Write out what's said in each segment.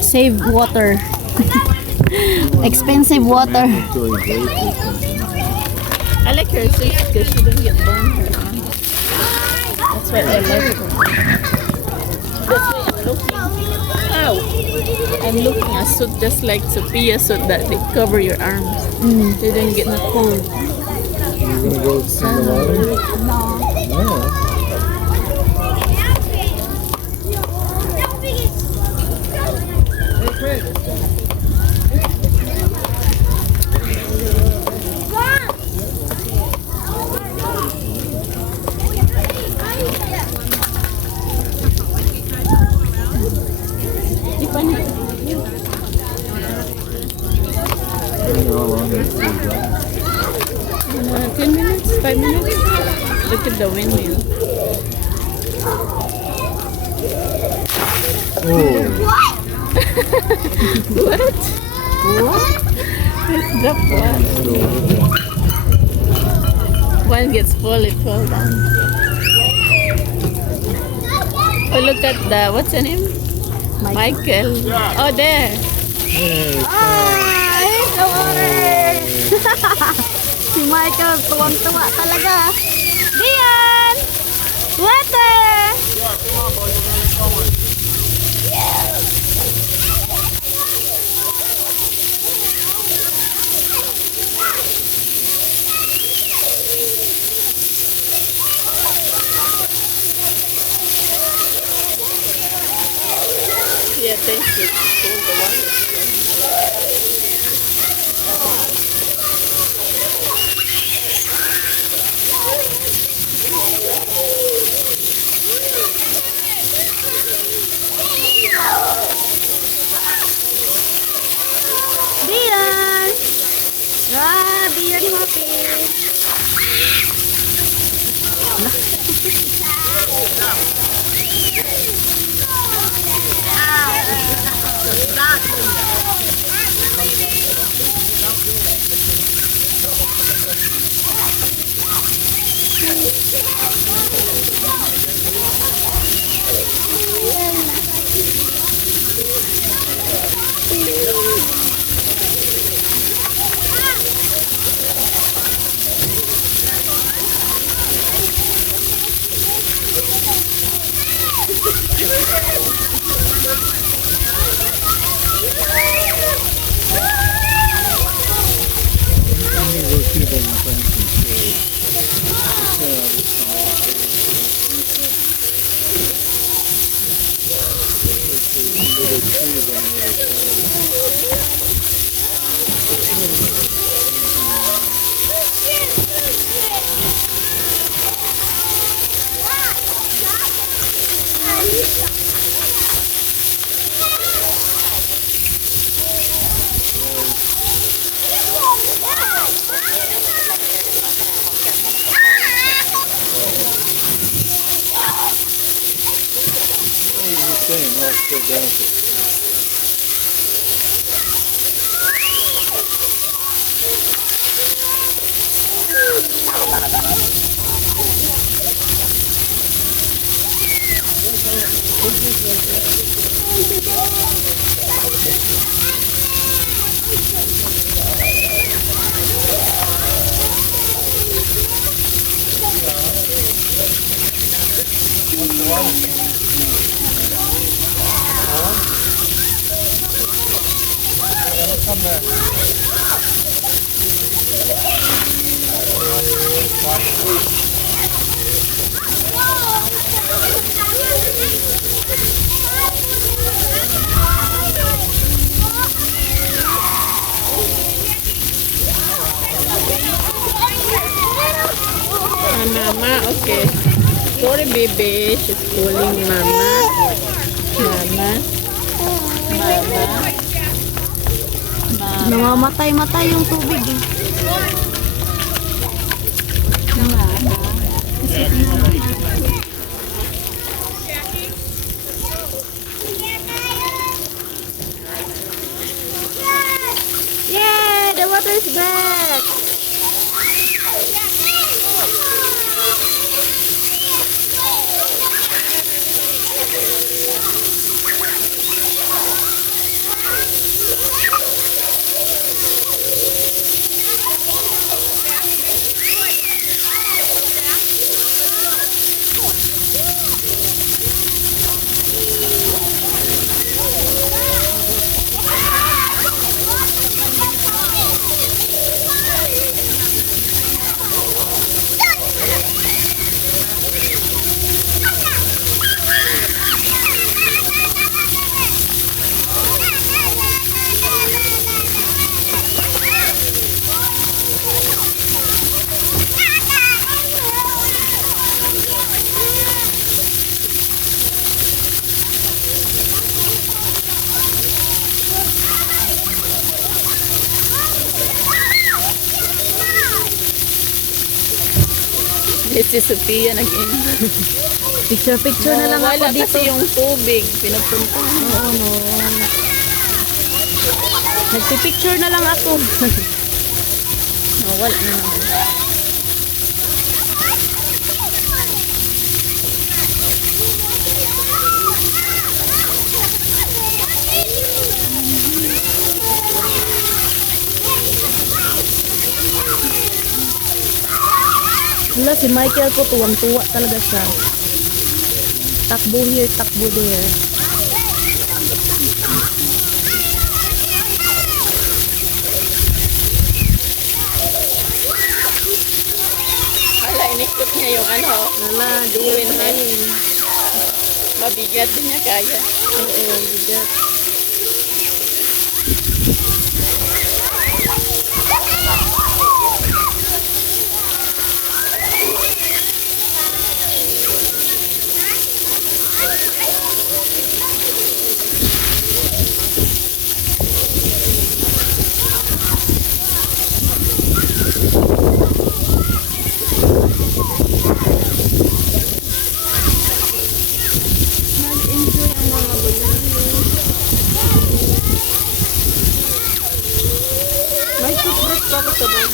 Save water. Expensive water. I like her suit because she didn't get burned her arm. That's what I like her. That's why I'm looking. Ow! I'm looking a suit just like Sophia suit that they cover your arms. They didn't get the cold. You're gonna go see the water? No. You're all on this food, right? 10 minutes? 5 minutes? Look at the windmill. Oh, What? Let's drop one. One gets full, it falls down. Oh, look at the, what's the name? Michael. Oh, there. It's the water! Si Michael, tuwang-tuwa talaga. Dian! Water! Yeah, thanks for cool, the water. Dian! Dian happy. we'll see if I can find some shade. Little trees on the other side. Same, all still benefits. Come back. Mama, okay. Sorry, baby. She's calling Mama. Mama. Mama. Namamatay-matay yung tubig eh. Yay! The water is back! Si Sophia nag-enjoy. Picture-picture na lang ako Wala dito. kasi yung tubig. Pinupunta. Oo, no. Nagpipicture na lang ako. Wala na naman. Wala, si Michael po tuwang-tuwa talaga siya. Takbo here, takbo there. Wala, inikot niya yung ano. Wala, di Win yun. head. Mabigat din niya kaya. Oo, bigat. Nag-enjoy ang mga bulayo. May toothbrush pa ako sa bag.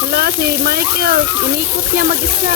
Hala, si Michael, inikot niya mag-isa.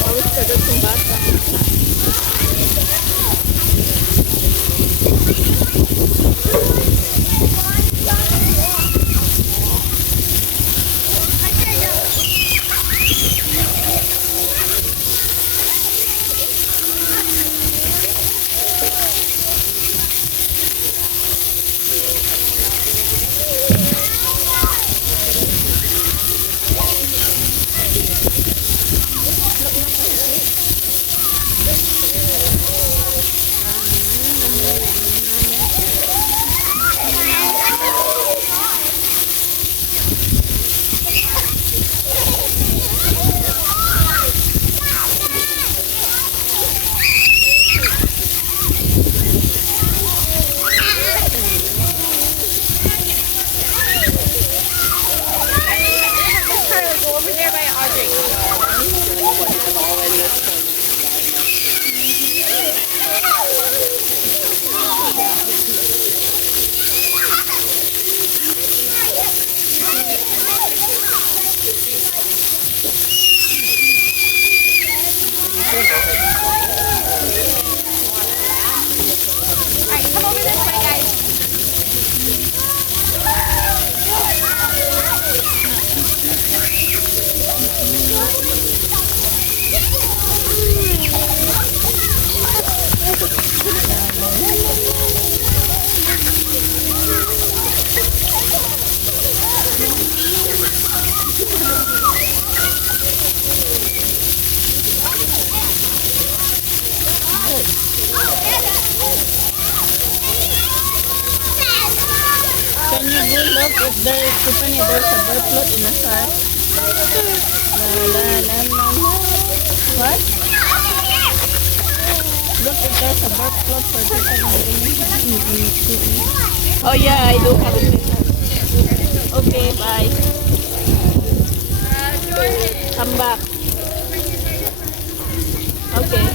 Pawis ka doon kung bata. Can you go look if there's Tiffany, there's a bird float in a car? La la la la la. What? Look if there's a bird float for Tiffany. Oh yeah, I do have it. Okay, bye. Come back. Okay.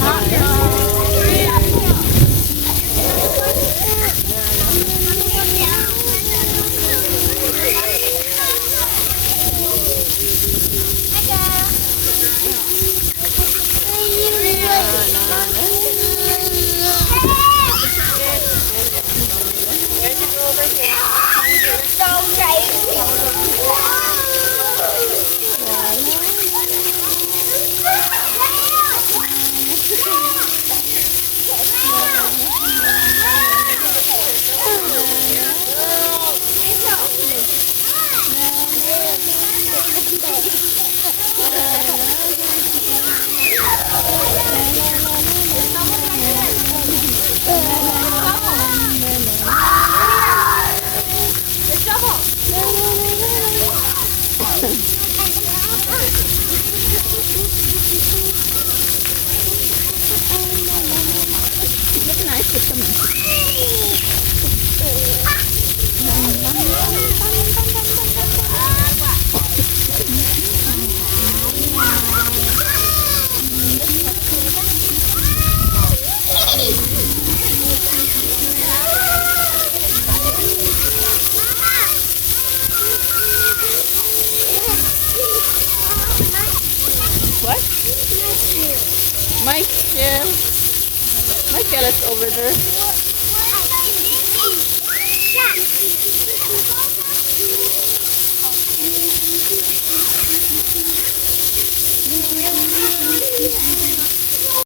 Uh-oh.